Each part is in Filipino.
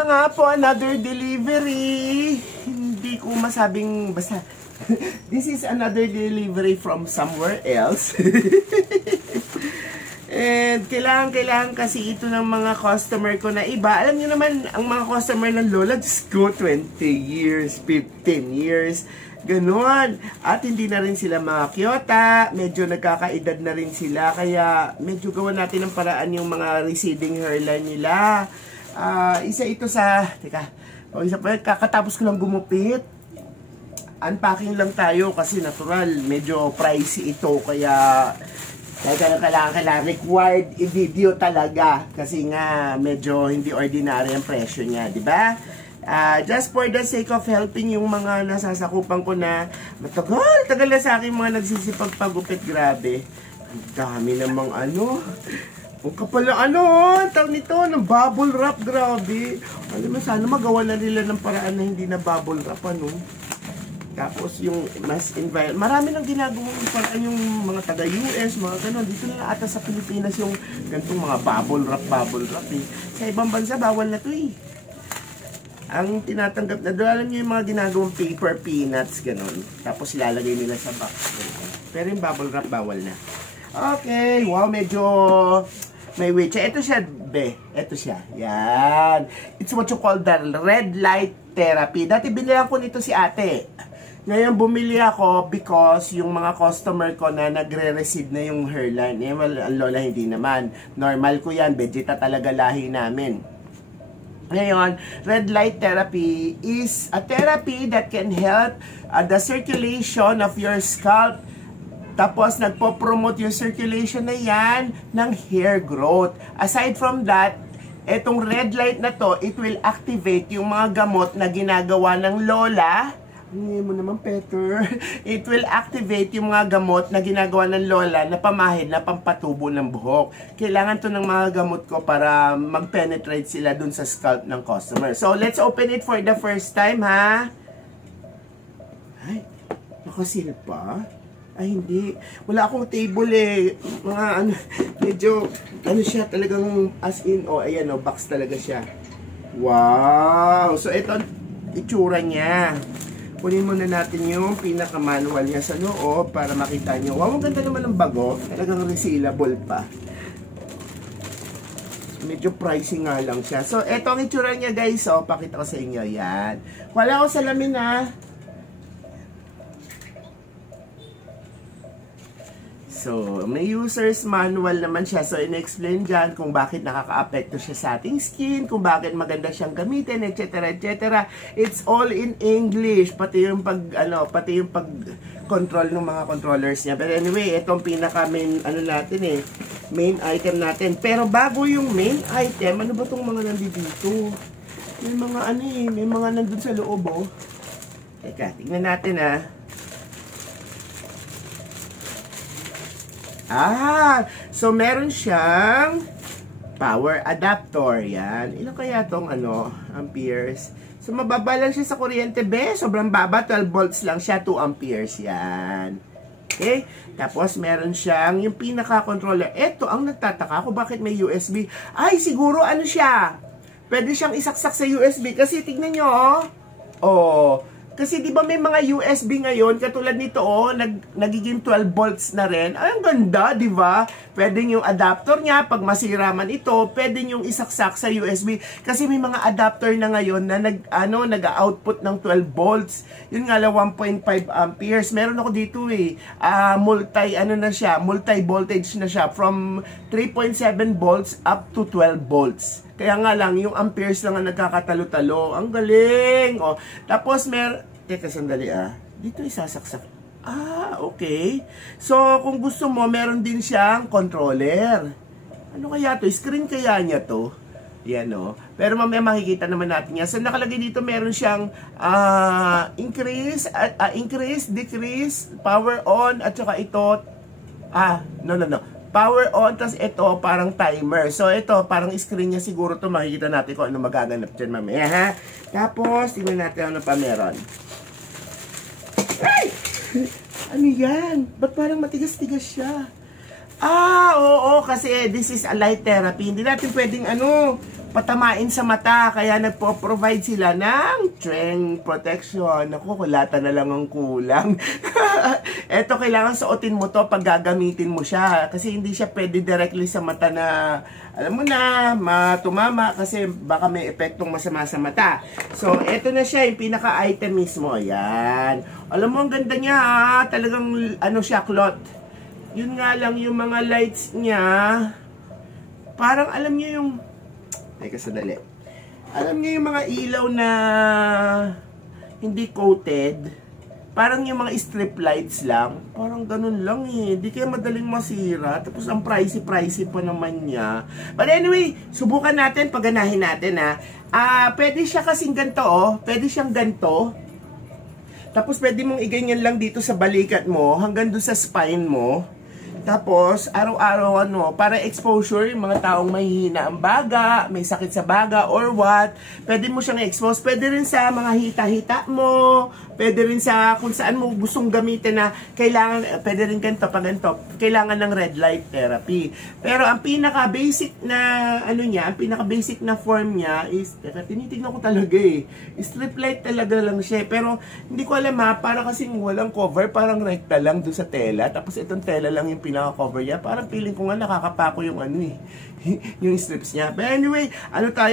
mga po, another delivery. Hindi ko masabing basta. This is another delivery from somewhere else. And kailangan kasi ito ng mga customer ko na iba. Alam niyo naman, ang mga customer ng Lola, just go 20 years, 15 years, ganon. At hindi na rin sila mga kyota, medyo nagkakaedad na rin sila, kaya medyo gawa natin ng paraan yung mga receding hairline nila. Isa ito sa, kakatapos ko lang gumupit. Unpacking lang tayo kasi natural, medyo pricey ito, kaya kailangan required i-video talaga kasi nga medyo hindi ordinary ang presyo niya, di ba? Just for the sake of helping yung mga nasasakupan ko na tagal na sa akin mga nagsisipag pagupit, grabe. Ang dami namang ano. Ang kapal na tawag nito, ng bubble wrap, grabe. Alam mo, sana magawa na nila ng paraan na hindi na bubble wrap, ano. Tapos yung mass environment, marami nang ginagawang paraan yung mga taga-US, mga gano'n. Dito na ata sa Pilipinas yung ganitong mga bubble wrap eh. Sa ibang bansa, bawal na to eh. Ang tinatanggap na doon, alam nyo yung mga ginagawang paper peanuts, gano'n. Tapos ilalagay nila sa box. Pero yung bubble wrap, bawal na. Okay, wow, medyo may weight siya. Ito siya, ito siya. Yan. It's what you call the red light therapy. Dati binilang ko nito si ate. Ngayon bumili ako because yung mga customer ko na nagre-recede na yung hairline. Eh, well, Lola, hindi naman. Normal ko yan. Vegeta talaga lahi namin. Ngayon, red light therapy is a therapy that can help the circulation of your scalp. Tapos, nagpo-promote yung circulation na yan ng hair growth. Aside from that, etong red light na to, it will activate yung mga gamot na ginagawa ng Lola. Hindi mo naman, Peter. It will activate yung mga gamot na ginagawa ng Lola na pamahid, na pampatubo ng buhok. Kailangan to ng mga gamot ko para mag-penetrate sila dun sa scalp ng customer. So, let's open it for the first time, ha? Ay, nakasil pa? Ay, hindi. Wala akong table eh. Mga ano, medyo, ano siya, talagang as in, ayan box talaga siya. Wow! So, ito, itsura niya. Kunin muna natin yung pinaka-manual niya sa loob para makita nyo. Wow, ang ganda naman ng bago. Talagang resealable pa. Medyo pricey nga lang siya. So, ito ang itsura niya, guys. So, pakita ko sa inyo. Yan. Wala ko salamin, ha. So, may user's manual naman siya. So, in-explain dyan kung bakit nakaka-apekto siya sa ating skin, kung bakit maganda siyang gamitin, etc. etc. It's all in English. Pati yung pag-control ng mga controllers niya. But anyway, itong pinaka-main, main item natin. Pero bago yung main item, ano ba itong mga nandito? May mga may mga nandun sa loob, oh. Teka, tingnan natin, so meron siyang power adapter. Yan. Ilan kaya tong amperes? So mababa lang siya sa kuryente, sobrang baba, 12 volts lang siya, 2 amperes. Yan. Okay? Tapos meron siyang yung pinaka-controller. Ito ang nagtataka ko, bakit may USB? Ay, siguro siya? Pwede siyang isaksak sa USB kasi tignan nyo, kasi di ba may mga USB ngayon, katulad nito, nagiging 12 volts na rin. Ay, ang ganda, di ba? Pwede yung adapter niya, pag masira man ito, pwede yung isaksak sa USB. Kasi may mga adapter na ngayon na nag-output ng 12 volts. Yun nga lang, 1.5 amperes. Meron ako dito multi-voltage na siya. From 3.7 volts up to 12 volts. Kaya nga lang, yung amperes lang ang nagkakatalo-talo. Ang galing! Tapos teka, sandali dito isasaksak. Okay. So, kung gusto mo, meron din siyang controller. Ano kaya to? Screen kaya niya to? Yan, Pero mamaya makikita naman natin yan. So, nakalagay dito, meron siyang increase, decrease, power on, at saka ito, no. Power on, tas ito, parang timer. So, ito, parang screen niya siguro to. Makikita natin kung ano magaganap dyan mamaya, ha? Tapos, tingnan natin ano pa meron. Ay! Ano yan? Ba't parang matigas-tigas siya? Oo, kasi this is a light therapy. Hindi natin pwedeng patamain sa mata. Kaya nagpo-provide sila ng Treng protection. Naku, kulata na lang ang kulang. Eto, kailangan suotin mo to pag gagamitin mo siya. Kasi hindi siya pwede directly sa mata na, alam mo na, matumama kasi baka may epektong masama sa mata. So, eto na siya, yung pinaka-item mismo. Ayan. Alam mo, ang ganda niya, talagang, ano siya, cloth. Yun nga lang, yung mga lights niya, parang alam niyo yung, teka sandali. Alam niyo yung mga ilaw na hindi coated, parang yung mga strip lights lang, parang ganun lang eh. Hindi kaya madaling masira. Tapos ang pricey pa naman niya. But anyway, subukan natin, paganahin natin pwede siya kasing ganito pwede siyang ganito. Tapos pwede mong iganyan lang dito sa balikat mo, hanggang doon sa spine mo. Tapos, araw-araw para exposure, yung mga taong mahihina ang baga, may sakit sa baga, or what, pwede mo siyang expose. Pwede rin sa mga hita-hita mo, pwede rin sa kung saan mo gustong gamitin na kailangan, pwede rin ganito, pag ganito, kailangan ng red light therapy. Pero ang pinaka-basic na, ang pinaka-basic na form niya is, tinitignan ko talaga strip light talaga lang siya. Pero, hindi ko alam para kasing walang cover, parang rekta lang doon sa tela, tapos itong tela lang yung pinaka-cover niya. Parang feeling ko nga nakakapako yung yung strips niya. But anyway,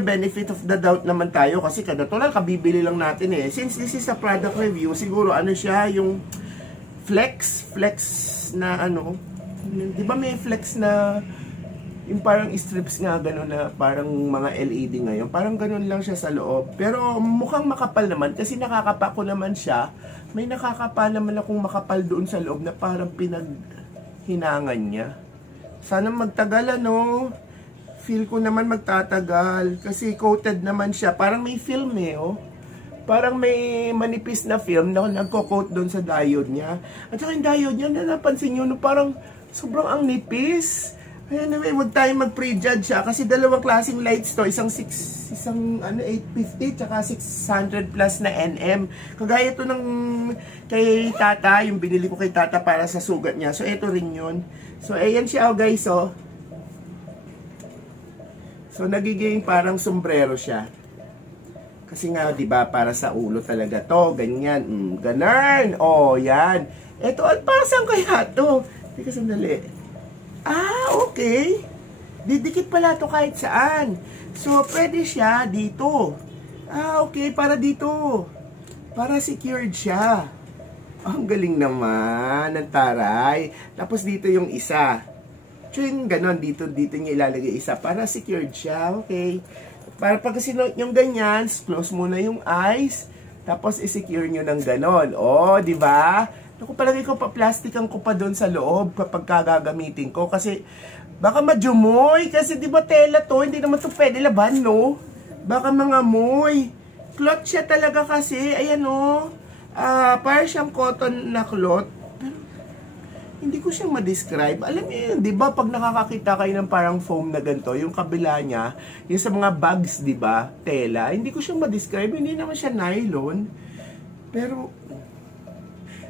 benefit of the doubt naman tayo kasi kadatulan kabibili lang natin Since this is a product review, siguro siya yung flex na di ba may flex na yung parang strips nga gano'n na parang mga LED ngayon. Parang gano'n lang siya sa loob. Pero mukhang makapal naman kasi nakakapako naman siya. May nakakapa naman akong makapal doon sa loob na parang hinangan niya. Sana magtagal Feel ko naman magtatagal kasi coated naman siya. Parang may film Parang may manipis na film na nagko-coat doon sa diode niya. At saka yung diode niya, napansin nyo, parang sobrang ang nipis. Anyway, wag tayong mag-prejudge siya kasi dalawang klaseng lights to. Isang 850 tsaka 600 plus na nm. Kagaya to ng kay Tata, yung binili ko kay Tata para sa sugat niya. So, ito rin yun. So, ayan siya guys, So, nagiging parang sombrero siya. Kasi nga, di ba, para sa ulo talaga to. Ganyan. Ganun. Yan. Ito, para saan kaya to? Teka, sandali. Okay. Didikit pala to kahit saan. So, pwede siya dito. Okay. Para dito. Para secured siya. Ang galing naman ng taray. Tapos dito yung isa. Yung ganon, dito niya ilalagay isa para secured siya. Okay. Para pag sinuot yung ganyan, close muna yung eyes. Tapos i-secure nyo ng ganon. Di ba? Naku, palagi ko pa plastikan ko pa doon sa loob kapag gagamitin ko. Kasi baka majumoy. Kasi di ba tela to, hindi naman to pwede laban, Baka mangamoy. Cloth siya talaga kasi. Ayan, para siyang cotton na cloth. Pero hindi ko siya ma-describe. Alam niyo yun, di ba? Pag nakakakita kayo ng parang foam na ganito, yung kabila niya, yung sa mga bags, di ba? Tela. Hindi ko siya ma-describe. Hindi naman siya nylon. Pero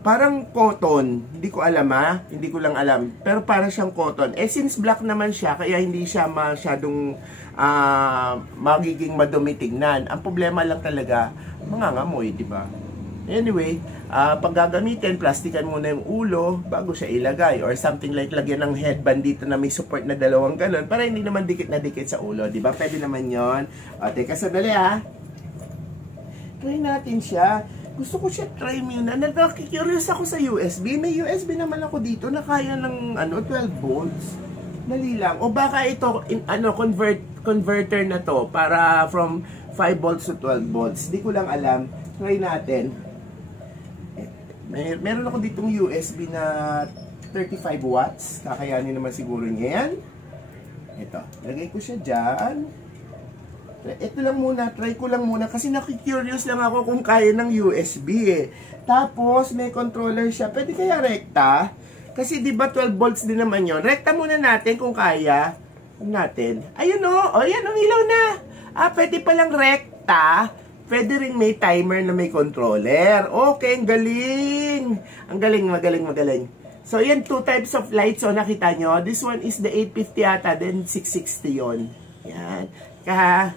parang cotton. Hindi ko alam Hindi ko lang alam. Pero parang siyang cotton. Since black naman siya, kaya hindi siya masyadong magiging madumi tignan. Ang problema lang talaga, mangangamoy, di ba? Anyway, pag gagamitin, plastikan muna yung ulo bago siya ilagay. Or something like lagyan ng headband dito na may support na dalawang galon para hindi naman dikit na dikit sa ulo. Di ba? Pwede naman yon. Teka, sandali Try natin siya. Gusto ko siya try muna. Nakikurious ako sa USB. May USB naman ako dito na kaya ng 12 volts. Dali lang. O baka ito, converter na to para from 5 volts to 12 volts. Di ko lang alam. Try natin. Meron ako ditong USB na 35 watts. Kakayanin naman siguro niya yan. Ito. Lagay ko siya dyan. Ito lang muna. Try ko lang muna. Kasi nakikurious lang ako kung kaya ng USB Tapos, may controller siya. Pwede kaya rekta? Kasi di ba 12 volts din naman yun. Rekta muna natin kung kaya. Natin. Ayun Ayan ilaw na. Pwede palang rekta. Pwede rin may timer na may controller. Okay, ang galing. Ang galing, magaling. So, yan, 2 types of lights. So, nakita nyo. This one is the 850 ata, then 660 yon. Yan. Kaya,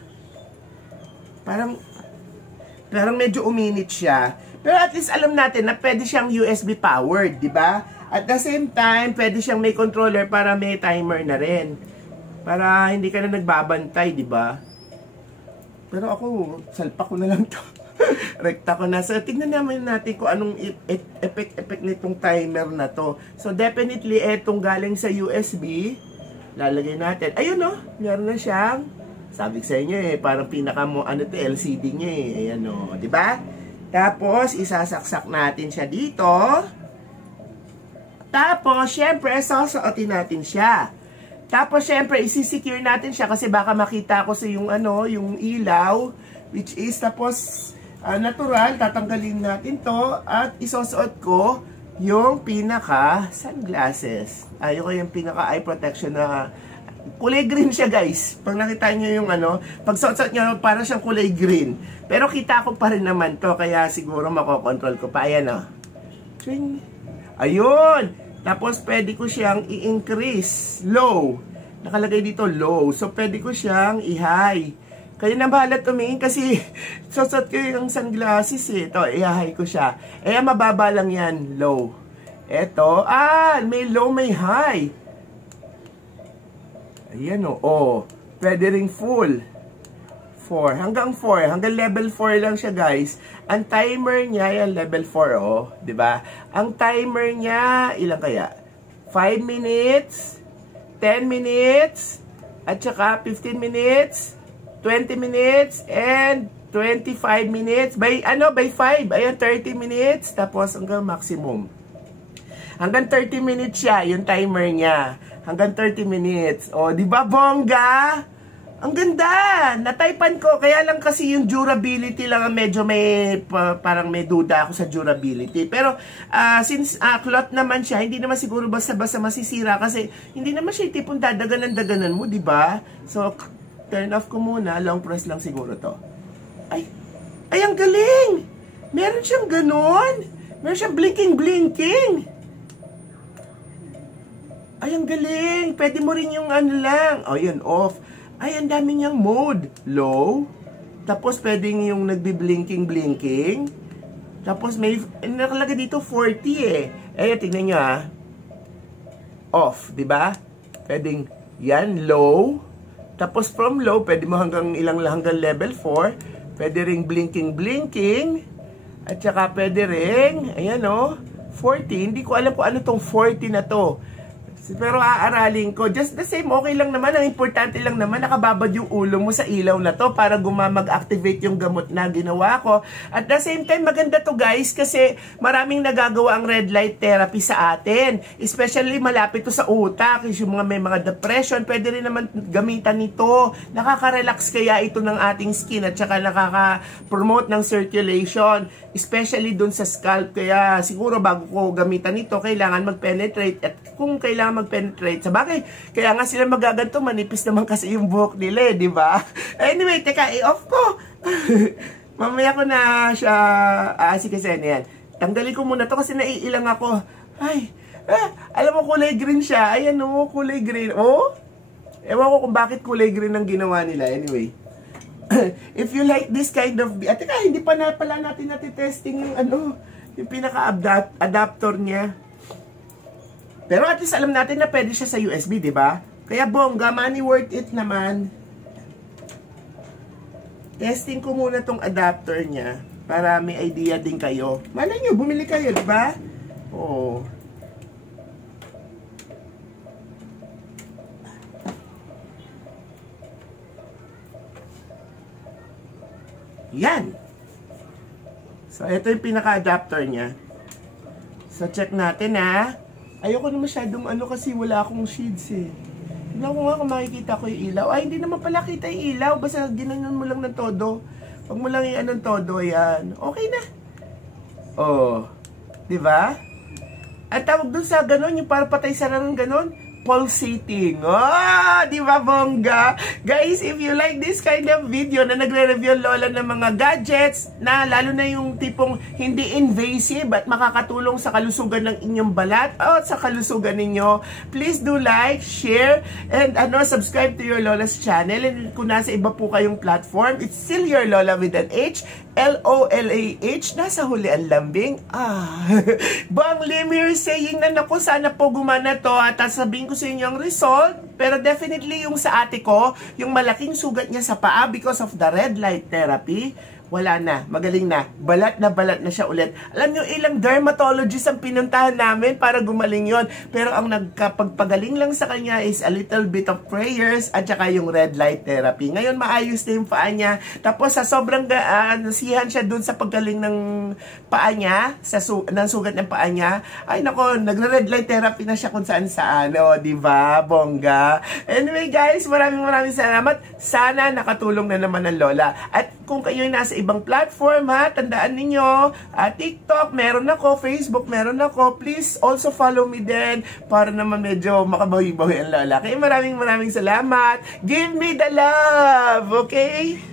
parang medyo uminit siya. Pero at least alam natin na pwede siyang USB powered, di ba? At the same time, pwede siyang may controller para may timer na rin. Para hindi ka na nagbabantay, di ba? Pero ako, salpa ko na lang to. Rekta ko na. So, tignan naman natin kung anong effect nitong timer na to. So, definitely, etong galing sa USB. Lalagay natin. Ayun, no? Meron na siyang, sabi ko sa inyo parang LCD niya Ayan, no? Diba? Tapos, isasaksak natin siya dito. Tapos, syempre, susuotin natin siya. Tapos, syempre, isisecure natin siya kasi baka makita ko sa yung ilaw, which is, tapos, natural, tatanggalin natin to at isusuot ko yung pinaka sunglasses. Ayoko yung pinaka eye protection na kulay green siya, guys. Pag nakita niyo yung pag suot-suot niyo, parang siyang kulay green. Pero kita ko pa rin naman to, kaya siguro makokontrol ko pa. Ayan, Twing. Ayun! Tapos, pwede ko siyang i-increase. Low. Nakalagay dito, low. So, pwede ko siyang i-high. Kaya na bahala tumingin kasi susot ko yung sunglasses Ito, i-high ko siya. Mababa lang yan, low. Ito, may low, may high. Ayan, pwede ring full. 4. Hanggang level 4 lang siya, guys. Ang timer niya, yan, level 4, diba? Ang timer niya, ilang kaya? 5 minutes, 10 minutes, at saka 15 minutes, 20 minutes, and 25 minutes. By 5. Ayan, 30 minutes, tapos hanggang maximum. Hanggang 30 minutes siya, yung timer niya. Hanggang 30 minutes. Diba, bongga? Ang ganda! Nataypan ko. Kaya lang kasi yung durability lang medyo parang may duda ako sa durability. Pero since cloth naman siya, hindi naman siguro basta-basta masisira kasi hindi naman siya tipong dadagan mo, di ba? So, turn off ko muna. Long press lang siguro to. Ay, ang galing! Meron siyang ganon. Meron siyang blinking. Ay, ang galing! Pwede mo rin yung lang. Yun, off. Ay, ang dami niyang mode. Low. Tapos, pwedeng yung nagbi-blinking. Tapos, may nakalagay dito 40 tignan nyo Off, di ba? Pwedeng yan, low. Tapos, from low, pwede mo hanggang level 4. Pwede ring blinking. At saka, pwede ring, ayan 40. Hindi ko alam kung ano tong 40 na to. Pero aaralin ko. Just the same, okay lang naman. Ang importante lang naman, nakababad yung ulo mo sa ilaw na to para mag-activate yung gamot na ginawa ko. At the same time, maganda to, guys, kasi maraming nagagawa ang red light therapy sa atin. Especially malapit to sa utak. Yung may mga depression, pwede rin naman gamitan nito. Nakaka-relax kaya ito ng ating skin at saka nakaka-promote ng circulation. Especially dun sa scalp. Kaya siguro bago ko gamitan ito, kailangan mag-penetrate. At kung kailangan mag-penetrate, sabagay, kaya nga sila magaganto, manipis naman kasi yung buhok nila, di ba? Anyway, teka, i-off ko. Mamaya ko na siya aasikasin yan. Tanggalin ko muna to kasi naiilang ako. Ay, alam mo kulay green siya. Ayan kulay green. Ewan ko kung bakit kulay green ang ginawa nila. Anyway. If you like this kind of... teka, hindi pa na pala natin natitesting yung yung pinaka-adapter niya. Pero at least alam natin na pwede siya sa USB, di ba? Kaya bongga, money worth it naman. Testing ko muna tong adapter niya para may idea din kayo. Malay nyo, bumili kayo, di ba? Yan. So, ito yung pinaka-adapter niya. So, check natin Ayoko na masyadong kasi wala akong shades Tignan ko nga kung makikita ko yung ilaw. Ay, hindi naman pala kita yung ilaw. Basta ginanon mo lang ng todo. Huwag mo lang yung todo, yan. Okay na. Diba? At tawag dun sa ganon, yung para patay sa ng ganon, pulsating. Oh, di ba bongga? Guys, if you like this kind of video na nagre-review lola ng mga gadgets na lalo na yung tipong hindi invasive at makakatulong sa kalusugan ng inyong balat o sa kalusugan ninyo, please do like, share, and subscribe to your Lola's channel. And kung nasa iba po kayong platform, it's still your Lola with an H, L-O-L-A-H, nasa huli ang lambing. Bang Lemire saying na naku, sana po gumana to at sabihin ko sa inyo ang result. Pero definitely yung sa ate ko, yung malaking sugat niya sa paa because of the red light therapy, wala na, magaling na. Balat na siya ulit. Alam nyo, ilang dermatologist ang pinuntahan namin para gumaling yon. Pero ang nagkapagpagaling lang sa kanya is a little bit of prayers at saka yung red light therapy. Ngayon, maayos na yung paa niya. Tapos, sa sobrang nasihan siya dun sa paggaling ng paa niya, ng sugat ng paa niya. Ay, nako, nagre-red light therapy na siya kung saan-saan. O, diba? Bongga. Anyway, guys, maraming salamat. Sana nakatulong na naman ang Lola. At kung kayo nasa ibang platform, tandaan ninyo, TikTok, meron ako, Facebook, meron ako. Please also follow me din para naman medyo makabawi-bawi ang Lola. Kaya maraming salamat. Give me the love, okay?